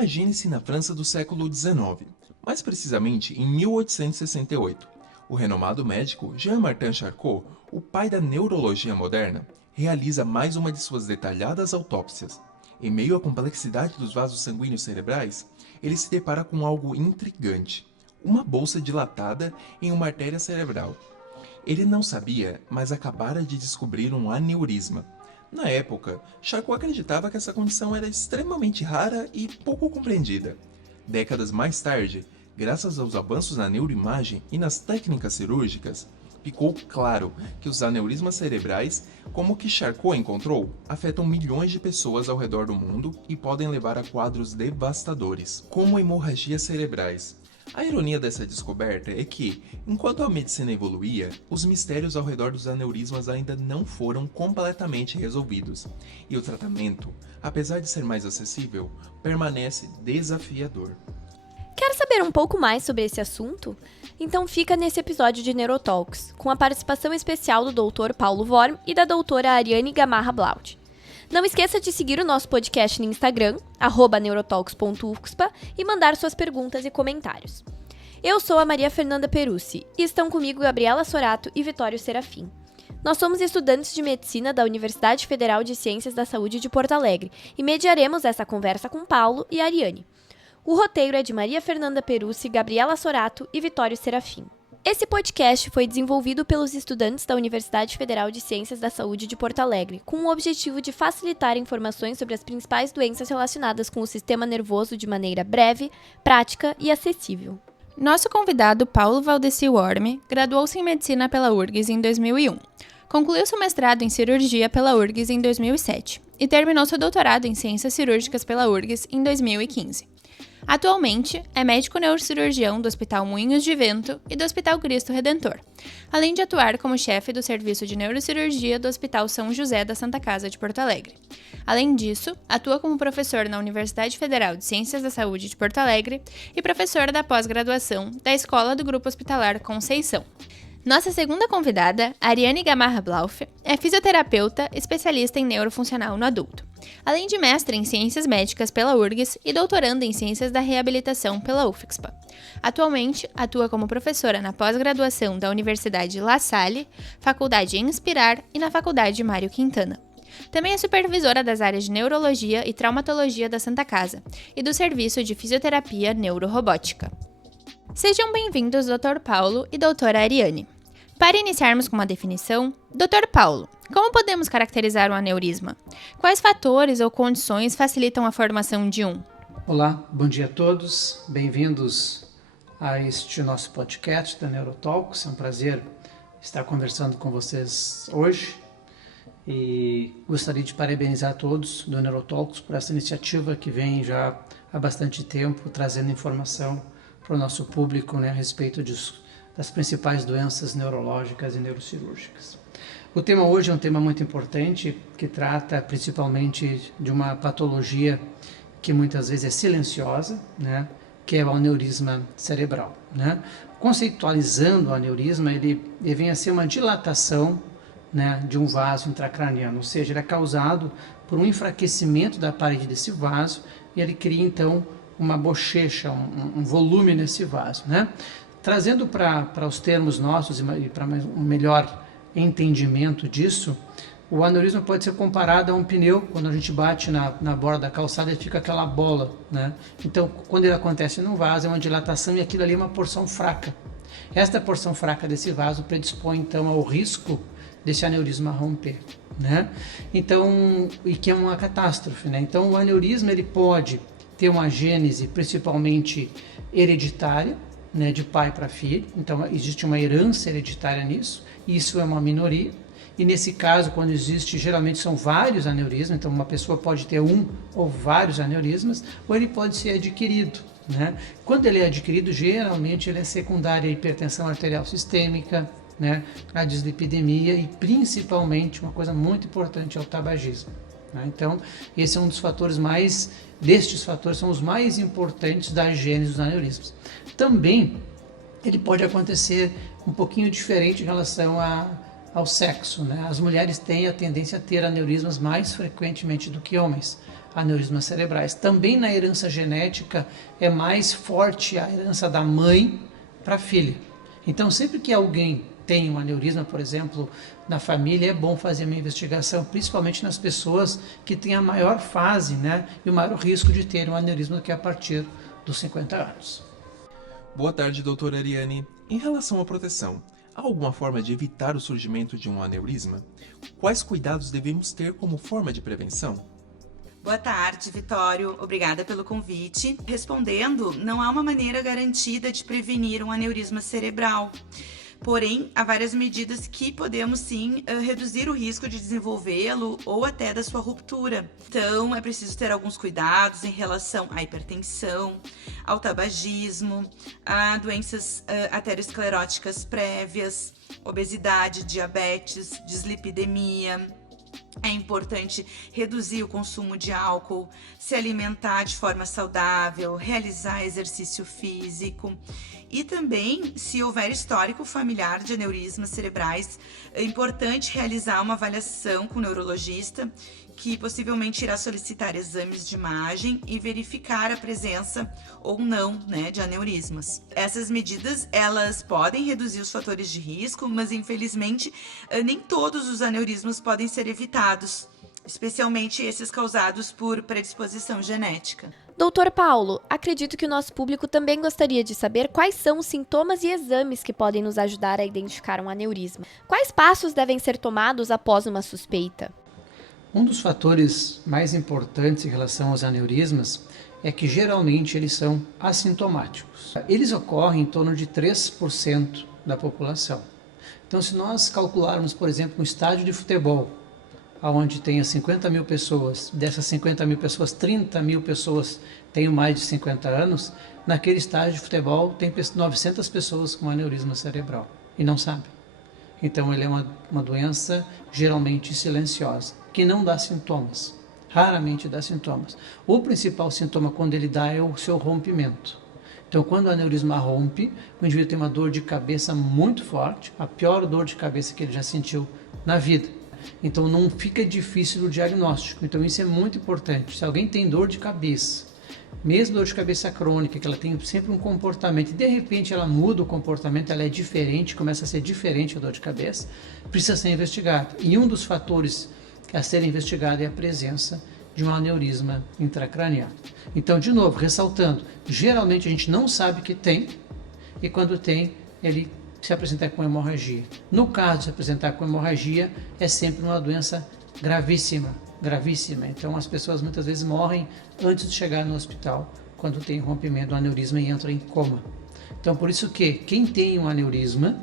Imagine-se na França do século XIX, mais precisamente em 1868. O renomado médico Jean-Martin Charcot, o pai da neurologia moderna, realiza mais uma de suas detalhadas autópsias. Em meio à complexidade dos vasos sanguíneos cerebrais, ele se depara com algo intrigante: uma bolsa dilatada em uma artéria cerebral. Ele não sabia, mas acabara de descobrir um aneurisma. Na época, Charcot acreditava que essa condição era extremamente rara e pouco compreendida. Décadas mais tarde, graças aos avanços na neuroimagem e nas técnicas cirúrgicas, ficou claro que os aneurismas cerebrais, como o que Charcot encontrou, afetam milhões de pessoas ao redor do mundo e podem levar a quadros devastadores, como hemorragias cerebrais. A ironia dessa descoberta é que, enquanto a medicina evoluía, os mistérios ao redor dos aneurismas ainda não foram completamente resolvidos, e o tratamento, apesar de ser mais acessível, permanece desafiador. Quer saber um pouco mais sobre esse assunto? Então fica nesse episódio de Neurotalks, com a participação especial do Dr. Paulo Worm e da doutora Ariane Gamarra Blaut. Não esqueça de seguir o nosso podcast no Instagram, @neurotalks.ufspa, e mandar suas perguntas e comentários. Eu sou a Maria Fernanda Perussi e estão comigo Gabriela Sorato e Vitório Serafim. Nós somos estudantes de medicina da Universidade Federal de Ciências da Saúde de Porto Alegre e mediaremos essa conversa com Paulo e Ariane. O roteiro é de Maria Fernanda Perussi, Gabriela Sorato e Vitório Serafim. Esse podcast foi desenvolvido pelos estudantes da Universidade Federal de Ciências da Saúde de Porto Alegre, com o objetivo de facilitar informações sobre as principais doenças relacionadas com o sistema nervoso de maneira breve, prática e acessível. Nosso convidado, Paulo Valdeci Worm, graduou-se em Medicina pela URGS em 2001. Concluiu seu mestrado em Cirurgia pela URGS em 2007 e terminou seu doutorado em Ciências Cirúrgicas pela URGS em 2015. Atualmente, é médico neurocirurgião do Hospital Moinhos de Vento e do Hospital Cristo Redentor, além de atuar como chefe do Serviço de Neurocirurgia do Hospital São José da Santa Casa de Porto Alegre. Além disso, atua como professor na Universidade Federal de Ciências da Saúde de Porto Alegre e professor da pós-graduação da Escola do Grupo Hospitalar Conceição. Nossa segunda convidada, Ariane Gamarra Blaut, é fisioterapeuta especialista em neurofuncional no adulto, além de mestre em Ciências Médicas pela URGS e doutoranda em Ciências da Reabilitação pela UFSPA. Atualmente, atua como professora na pós-graduação da Universidade La Salle, Faculdade Inspirar e na Faculdade Mário Quintana. Também é supervisora das áreas de Neurologia e Traumatologia da Santa Casa e do Serviço de Fisioterapia Neurorobótica. Sejam bem-vindos, Dr. Paulo e doutora Ariane. Para iniciarmos com uma definição, Dr. Paulo, como podemos caracterizar um aneurisma? Quais fatores ou condições facilitam a formação de um? Olá, bom dia a todos, bem-vindos a este nosso podcast da Neurotalks. É um prazer estar conversando com vocês hoje e gostaria de parabenizar a todos do Neurotalks por essa iniciativa que vem já há bastante tempo trazendo informação para o nosso público, a respeito das principais doenças neurológicas e neurocirúrgicas. O tema hoje é um tema muito importante, que trata principalmente de uma patologia que muitas vezes é silenciosa, que é o aneurisma cerebral. Conceitualizando o aneurisma, ele vem a ser uma dilatação de um vaso intracraniano, ou seja, ele é causado por um enfraquecimento da parede desse vaso e ele cria então uma bochecha, um volume nesse vaso. Trazendo para os termos nossos e para um melhor entendimento disso, o aneurisma pode ser comparado a um pneu. Quando a gente bate na borda da calçada, fica aquela bola. Então, quando ele acontece num vaso, é uma dilatação e aquilo ali é uma porção fraca. Esta porção fraca desse vaso predispõe então ao risco desse aneurisma romper. Então, e que é uma catástrofe. Então, o aneurisma ele pode ter uma gênese principalmente hereditária, de pai para filho. Então existe uma herança hereditária nisso, e isso é uma minoria. E nesse caso, quando existe, geralmente são vários aneurismas, então uma pessoa pode ter um ou vários aneurismas, ou ele pode ser adquirido. Quando ele é adquirido, geralmente ele é secundário à hipertensão arterial sistêmica, a dislipidemia e principalmente, uma coisa muito importante, é o tabagismo. Então, esse é um dos fatores destes fatores são os mais importantes da gênese dos aneurismas. Também, ele pode acontecer um pouquinho diferente em relação ao sexo. As mulheres têm a tendência a ter aneurismas mais frequentemente do que homens. aneurismas cerebrais. Também na herança genética é mais forte a herança da mãe para a filha. Então, sempre que alguém tem um aneurisma, por exemplo, na família, é bom fazer uma investigação, principalmente nas pessoas que têm a maior fase, né, e o maior risco de ter um aneurisma, que é a partir dos 50 anos. Boa tarde, doutora Ariane. Em relação à proteção, há alguma forma de evitar o surgimento de um aneurisma? Quais cuidados devemos ter como forma de prevenção? Boa tarde, Vitório. Obrigada pelo convite. Respondendo, não há uma maneira garantida de prevenir um aneurisma cerebral. Porém, há várias medidas que podemos sim reduzir o risco de desenvolvê-lo ou até da sua ruptura. Então, é preciso ter alguns cuidados em relação à hipertensão, ao tabagismo, a doenças ateroscleróticas prévias, obesidade, diabetes, dislipidemia. É importante reduzir o consumo de álcool, se alimentar de forma saudável, realizar exercício físico. E também, se houver histórico familiar de aneurismas cerebrais, é importante realizar uma avaliação com o neurologista, que possivelmente irá solicitar exames de imagem e verificar a presença ou não, né, de aneurismas. Essas medidas, elas podem reduzir os fatores de risco, mas infelizmente nem todos os aneurismas podem ser evitados, especialmente esses causados por predisposição genética. Doutor Paulo, acredito que o nosso público também gostaria de saber quais são os sintomas e exames que podem nos ajudar a identificar um aneurisma. Quais passos devem ser tomados após uma suspeita? Um dos fatores mais importantes em relação aos aneurismas é que geralmente eles são assintomáticos. Eles ocorrem em torno de 3% da população. Então, se nós calcularmos, por exemplo, um estádio de futebol, onde tenha 50 mil pessoas, dessas 50 mil pessoas, 30 mil pessoas têm mais de 50 anos, naquele estádio de futebol tem 900 pessoas com aneurisma cerebral e não sabem. Então, ele é uma doença geralmente silenciosa, que não dá sintomas, raramente dá sintomas. O principal sintoma quando ele dá é o seu rompimento. Então, quando o aneurisma rompe, o indivíduo tem uma dor de cabeça muito forte, a pior dor de cabeça que ele já sentiu na vida. Então, não fica difícil o diagnóstico. Então, isso é muito importante. Se alguém tem dor de cabeça, mesmo dor de cabeça crônica, que ela tem sempre um comportamento, e de repente ela muda o comportamento, ela é diferente, começa a ser diferente a dor de cabeça, precisa ser investigada. E um dos fatores a ser investigado é a presença de um aneurisma intracraniano. Então, de novo, ressaltando, geralmente a gente não sabe que tem, e quando tem, ele se apresentar com hemorragia. No caso de se apresentar com hemorragia, é sempre uma doença gravíssima, gravíssima. Então, as pessoas muitas vezes morrem antes de chegar no hospital, quando tem rompimento do aneurisma e entra em coma. Então, por isso que quem tem um aneurisma,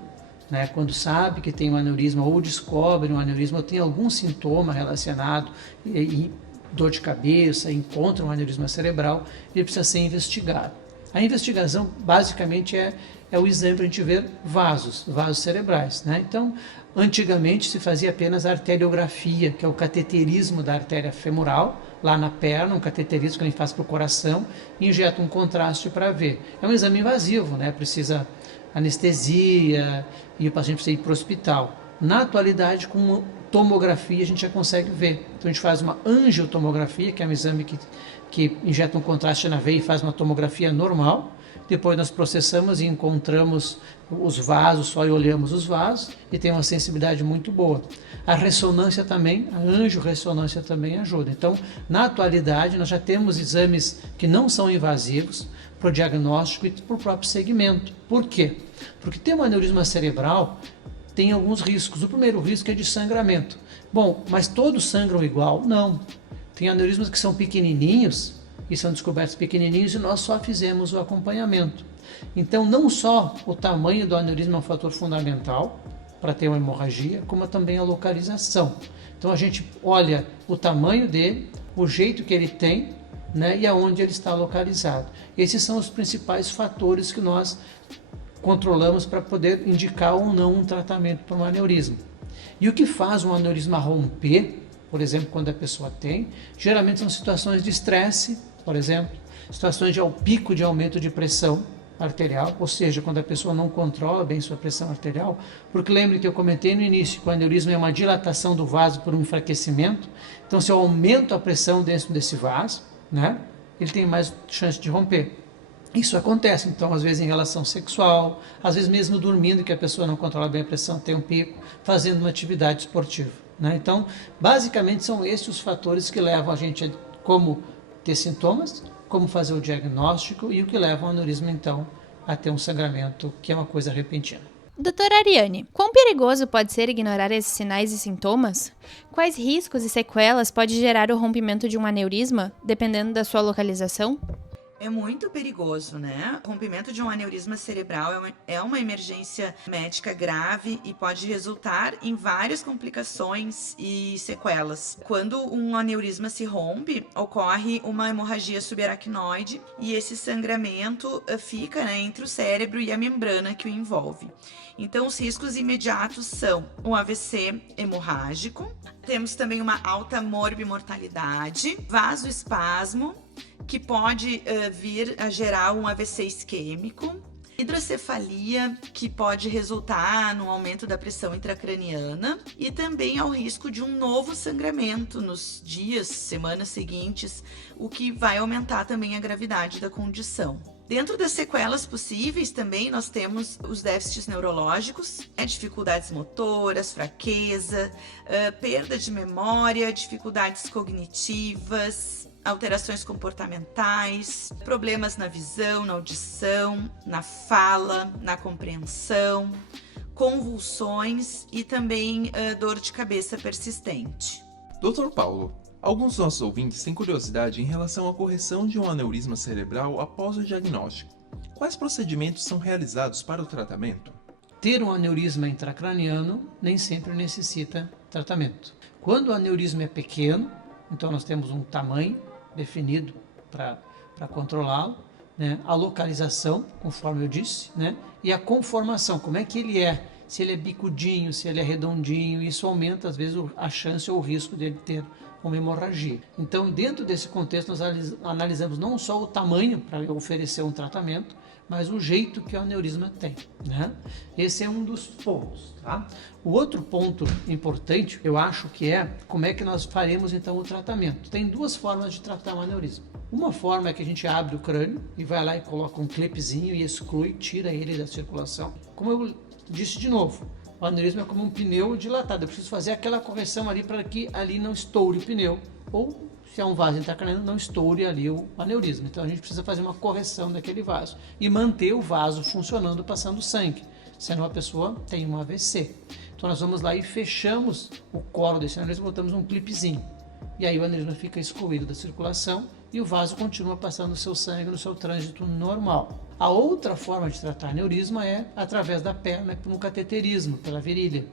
né, quando sabe que tem um aneurisma ou descobre um aneurisma ou tem algum sintoma relacionado e dor de cabeça, encontra um aneurisma cerebral, ele precisa ser investigado. A investigação basicamente é o exame para a gente ver vasos cerebrais, né? Então, antigamente se fazia apenas a arteriografia, que é o cateterismo da artéria femoral, lá na perna, um cateterismo que a gente faz para o coração, e injeta um contraste para ver. É um exame invasivo, né? Precisa anestesia e o paciente precisa ir para o hospital. Na atualidade, com tomografia, a gente já consegue ver. Então, a gente faz uma angiotomografia, que é um exame que injeta um contraste na veia e faz uma tomografia normal. Depois nós processamos e encontramos os vasos, só olhamos os vasos e tem uma sensibilidade muito boa. A ressonância também, a angiorressonância também ajuda. Então, na atualidade, nós já temos exames que não são invasivos para o diagnóstico e para o próprio segmento. Por quê? Porque ter um aneurisma cerebral tem alguns riscos. O primeiro risco é de sangramento. Bom, mas todos sangram igual? Não. Tem aneurismas que são pequenininhos e são descobertos pequenininhos e nós só fizemos o acompanhamento. Então, não só o tamanho do aneurisma é um fator fundamental para ter uma hemorragia, como também a localização. Então, a gente olha o tamanho dele, o jeito que ele tem, né, e aonde ele está localizado. Esses são os principais fatores que nós controlamos para poder indicar ou não um tratamento para um aneurisma. E o que faz um aneurisma romper, por exemplo, quando a pessoa tem, geralmente são situações de estresse, por exemplo, situações de pico de aumento de pressão, arterial, ou seja, quando a pessoa não controla bem sua pressão arterial, porque lembre que eu comentei no início que o aneurisma é uma dilatação do vaso por um enfraquecimento, então se eu aumento a pressão dentro desse vaso, né, ele tem mais chance de romper. Isso acontece, então, às vezes em relação sexual, às vezes mesmo dormindo, que a pessoa não controla bem a pressão, tem um pico, fazendo uma atividade esportiva, né? Então, basicamente são esses os fatores que levam a gente a como ter sintomas, como fazer o diagnóstico e o que leva o aneurisma, então, a ter um sangramento que é uma coisa repentina. Doutora Ariane, quão perigoso pode ser ignorar esses sinais e sintomas? Quais riscos e sequelas pode gerar o rompimento de um aneurisma, dependendo da sua localização? É muito perigoso, né? O rompimento de um aneurisma cerebral é uma emergência médica grave e pode resultar em várias complicações e sequelas. Quando um aneurisma se rompe, ocorre uma hemorragia subaracnoide e esse sangramento fica, né, entre o cérebro e a membrana que o envolve. Então, os riscos imediatos são um AVC hemorrágico, temos também uma alta morbimortalidade, vasoespasmo, que pode vir a gerar um AVC isquêmico, hidrocefalia, que pode resultar no aumento da pressão intracraniana e também ao risco de um novo sangramento nos dias, semanas seguintes, o que vai aumentar também a gravidade da condição. Dentro das sequelas possíveis também nós temos os déficits neurológicos, dificuldades motoras, fraqueza, perda de memória, dificuldades cognitivas, alterações comportamentais, problemas na visão, na audição, na fala, na compreensão, convulsões e também dor de cabeça persistente. Dr. Paulo, alguns dos nossos ouvintes têm curiosidade em relação à correção de um aneurisma cerebral após o diagnóstico. Quais procedimentos são realizados para o tratamento? Ter um aneurisma intracraniano nem sempre necessita tratamento. Quando o aneurisma é pequeno, então nós temos um tamanho definido para controlá-lo, né? A localização, conforme eu disse, né? E a conformação, como é que ele é, se ele é bicudinho, se ele é redondinho, isso aumenta às vezes a chance ou o risco dele ter uma hemorragia. Então, dentro desse contexto, nós analisamos não só o tamanho para oferecer um tratamento, mas o jeito que o aneurisma tem, né? Esse é um dos pontos, tá? O outro ponto importante, eu acho que é como é que nós faremos então o tratamento. Tem duas formas de tratar um aneurisma. Uma forma é que a gente abre o crânio e vai lá e coloca um clipezinho e exclui, tira ele da circulação. Como eu disse de novo, o aneurisma é como um pneu dilatado. Eu preciso fazer aquela correção ali para que ali não estoure o pneu. Ou, se é um vaso intracraniano, não estoure ali o aneurisma. Então a gente precisa fazer uma correção daquele vaso e manter o vaso funcionando, passando sangue. Senão a pessoa tem um AVC. Então nós vamos lá e fechamos o colo desse aneurisma, botamos um clipezinho. E aí o aneurisma fica excluído da circulação e o vaso continua passando o seu sangue no seu trânsito normal. A outra forma de tratar aneurisma é através da perna, por um cateterismo, pela virilha.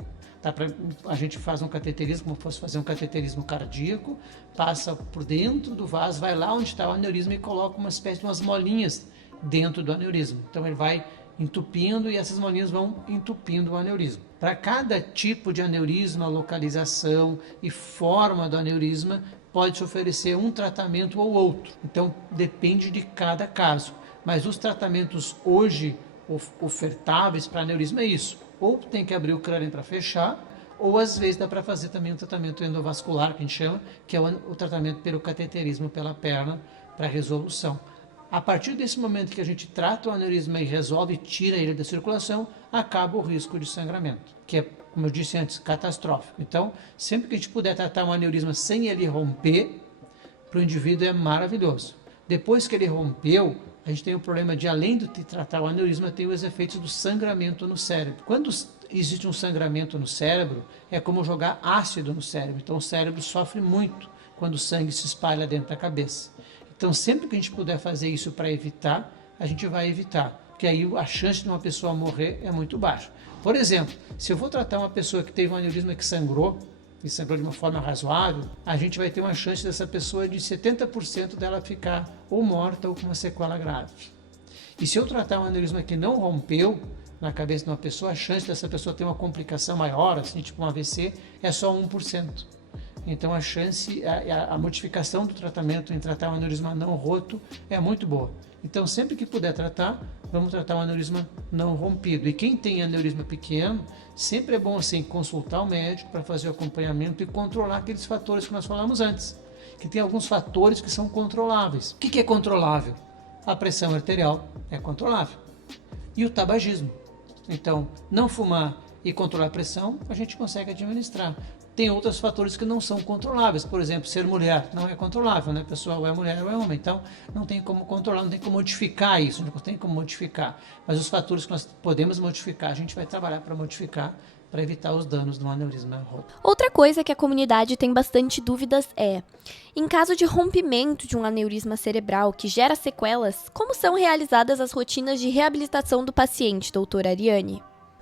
A gente faz um cateterismo, como fosse fazer um cateterismo cardíaco, passa por dentro do vaso, vai lá onde está o aneurisma e coloca uma espécie de umas molinhas dentro do aneurisma. Então ele vai entupindo e essas molinhas vão entupindo o aneurisma. Para cada tipo de aneurisma, localização e forma do aneurisma, pode-se oferecer um tratamento ou outro. Então depende de cada caso. Mas os tratamentos hoje ofertáveis para aneurisma é isso. Ou tem que abrir o crânio para fechar, ou às vezes dá para fazer também um tratamento endovascular, que a gente chama, que é o tratamento pelo cateterismo pela perna para resolução. A partir desse momento que a gente trata o aneurisma e resolve, tira ele da circulação, acaba o risco de sangramento, que é, como eu disse antes, catastrófico. Então, sempre que a gente puder tratar um aneurisma sem ele romper, para o indivíduo é maravilhoso. Depois que ele rompeu, a gente tem o problema de, além de tratar o aneurisma, tem os efeitos do sangramento no cérebro. Quando existe um sangramento no cérebro, é como jogar ácido no cérebro. Então o cérebro sofre muito quando o sangue se espalha dentro da cabeça. Então sempre que a gente puder fazer isso para evitar, a gente vai evitar. Porque aí a chance de uma pessoa morrer é muito baixa. Por exemplo, se eu vou tratar uma pessoa que teve um aneurisma que sangrou de uma forma razoável, a gente vai ter uma chance dessa pessoa de 70% dela ficar ou morta ou com uma sequela grave. E se eu tratar um aneurisma que não rompeu na cabeça de uma pessoa, a chance dessa pessoa ter uma complicação maior, assim, tipo um AVC, é só 1%. Então a chance, a modificação do tratamento em tratar um aneurisma não roto é muito boa. Então sempre que puder tratar, vamos tratar um aneurisma não rompido. E quem tem aneurisma pequeno, sempre é bom assim consultar o médico para fazer o acompanhamento e controlar aqueles fatores que nós falamos antes. Que tem alguns fatores que são controláveis. O que é controlável? A pressão arterial é controlável. E o tabagismo. Então, não fumar e controlar a pressão, a gente consegue administrar. Tem outros fatores que não são controláveis. Por exemplo, ser mulher não é controlável, né? A pessoa ou é mulher ou é homem. Então, não tem como controlar, não tem como modificar isso, não tem como modificar. Mas os fatores que nós podemos modificar, a gente vai trabalhar para modificar, para evitar os danos de um aneurisma roto. Outra coisa que a comunidade tem bastante dúvidas é: em caso de rompimento de um aneurisma cerebral que gera sequelas, como são realizadas as rotinas de reabilitação do paciente, doutora Ariane?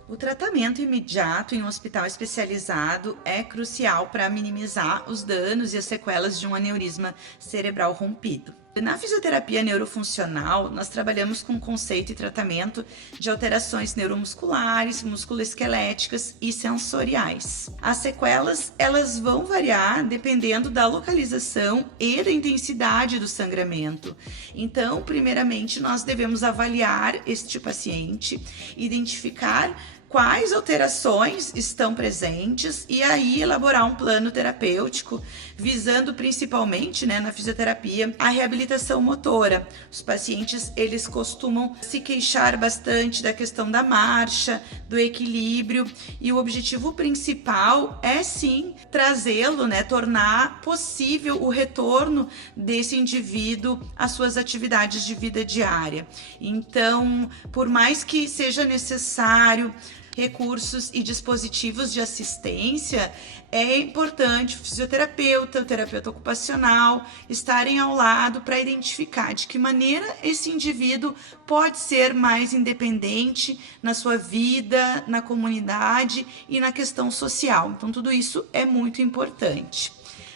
O tratamento imediato em um hospital especializado é crucial para minimizar os danos e as sequelas de um aneurisma cerebral rompido. Na fisioterapia neurofuncional, nós trabalhamos com conceito e tratamento de alterações neuromusculares, musculoesqueléticas e sensoriais. As sequelas, elas vão variar dependendo da localização e da intensidade do sangramento. Então, primeiramente, nós devemos avaliar este paciente, identificar quais alterações estão presentes e aí elaborar um plano terapêutico visando principalmente, na fisioterapia, a reabilitação motora. Os pacientes, eles costumam se queixar bastante da questão da marcha, do equilíbrio, e o objetivo principal é sim trazê-lo, tornar possível o retorno desse indivíduo às suas atividades de vida diária. Então, por mais que seja necessário recursos e dispositivos de assistência, é importante o fisioterapeuta, o terapeuta ocupacional estarem ao lado para identificar de que maneira esse indivíduo pode ser mais independente na sua vida, na comunidade e na questão social. Então, tudo isso é muito importante.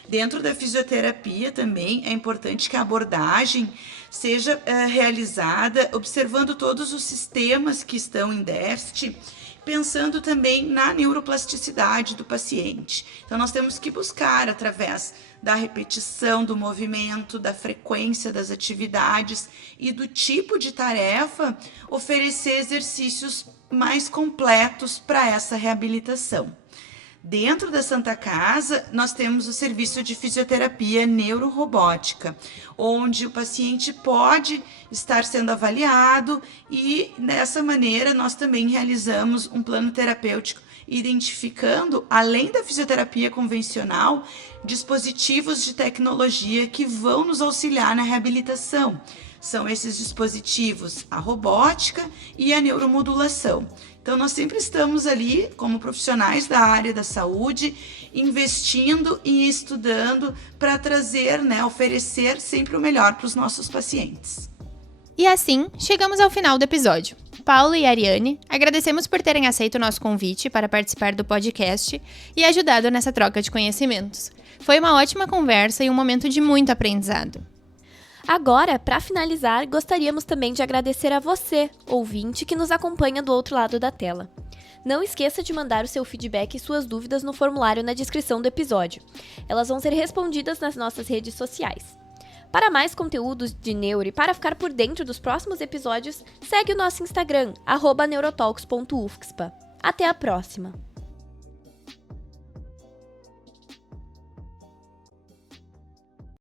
Dentro da fisioterapia também é importante que a abordagem seja realizada observando todos os sistemas que estão em déficit, pensando também na neuroplasticidade do paciente. Então, nós temos que buscar, através da repetição do movimento, da frequência das atividades e do tipo de tarefa, oferecer exercícios mais completos para essa reabilitação. Dentro da Santa Casa, nós temos o serviço de fisioterapia neurorobótica, onde o paciente pode estar sendo avaliado e, dessa maneira, nós também realizamos um plano terapêutico identificando, além da fisioterapia convencional, dispositivos de tecnologia que vão nos auxiliar na reabilitação. São esses dispositivos, a robótica e a neuromodulação. Então, nós sempre estamos ali, como profissionais da área da saúde, investindo e estudando para trazer, oferecer sempre o melhor para os nossos pacientes. E assim, chegamos ao final do episódio. Paulo e Ariane, agradecemos por terem aceito o nosso convite para participar do podcast e ajudado nessa troca de conhecimentos. Foi uma ótima conversa e um momento de muito aprendizado. Agora, para finalizar, gostaríamos também de agradecer a você, ouvinte, que nos acompanha do outro lado da tela. Não esqueça de mandar o seu feedback e suas dúvidas no formulário na descrição do episódio. Elas vão ser respondidas nas nossas redes sociais. Para mais conteúdos de neuro e para ficar por dentro dos próximos episódios, segue o nosso Instagram, @neurotalks.ufxpa. Até a próxima!